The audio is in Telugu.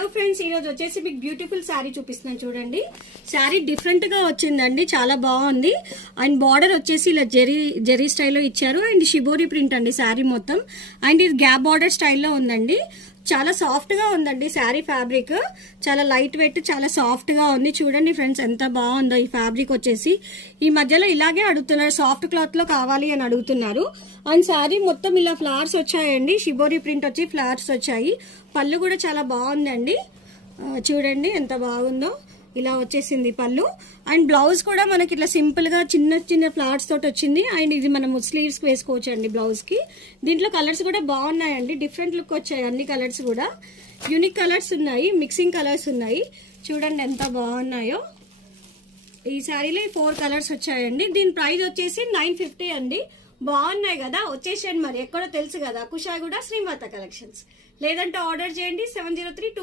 హలో ఫ్రెండ్స్, ఈ రోజు వచ్చేసి మీకు బ్యూటిఫుల్ శారీ చూపిస్తున్నాను చూడండి. శారీ డిఫరెంట్ గా వచ్చిందండి, చాలా బాగుంది. అండ్ బార్డర్ వచ్చేసి ఇలా జెరీ స్టైల్లో ఇచ్చారు. అండ్ షిబోరి ప్రింట్ అండి శారీ మొత్తం. అండ్ ఇది గ్యాప్ బార్డర్ స్టైల్లో ఉందండి. చాలా సాఫ్ట్ గా ఉందండి శారీ ఫ్యాబ్రిక్. చాలా లైట్ వెయిట్, చాలా సాఫ్ట్ గా ఉంది. చూడండి ఫ్రెండ్స్ ఎంత బాగుందో ఈ ఫ్యాబ్రిక్ వచ్చేసి. ఈ మధ్యలో ఇలాగే అడుగుతున్నారు, సాఫ్ట్ క్లాత్ లో కావాలి అని అడుగుతున్నారు. అండ్ శారీ మొత్తం ఇలా ఫ్లవర్స్ వచ్చాయండి, షిబోరి ప్రింట్ వచ్చి ఫ్లవర్స్ వచ్చాయి. పళ్ళు కూడా చాలా బాగుందండి, చూడండి ఎంత బాగుందో. ఇలా వచ్చేసింది పళ్ళు. అండ్ బ్లౌజ్ కూడా మనకి ఇట్లా సింపుల్ గా చిన్న చిన్న ఫ్లవర్స్ తోటి వచ్చింది. అండ్ ఇది మనం స్లీవ్స్ కి వేసుకోవచ్చు అండి బ్లౌజ్ కి. దీంట్లో కలర్స్ కూడా బాగున్నాయండి, డిఫరెంట్ లుక్ వచ్చాయి. అన్ని కలర్స్ కూడా యూనిక్ కలర్స్ ఉన్నాయి, మిక్సింగ్ కలర్స్ ఉన్నాయి. చూడండి ఎంత బాగున్నాయో. ఈ శారీలో 4 కలర్స్ వచ్చాయండి. దీని ప్రైస్ వచ్చేసి 950 అండి. బాగున్నాయి కదా, వచ్చేసేయండి. మరి ఎక్కడో తెలుసు కదా, కుషాగూడ శ్రీమాత కలెక్షన్స్. లేదంటే ఆర్డర్ చేయండి 7032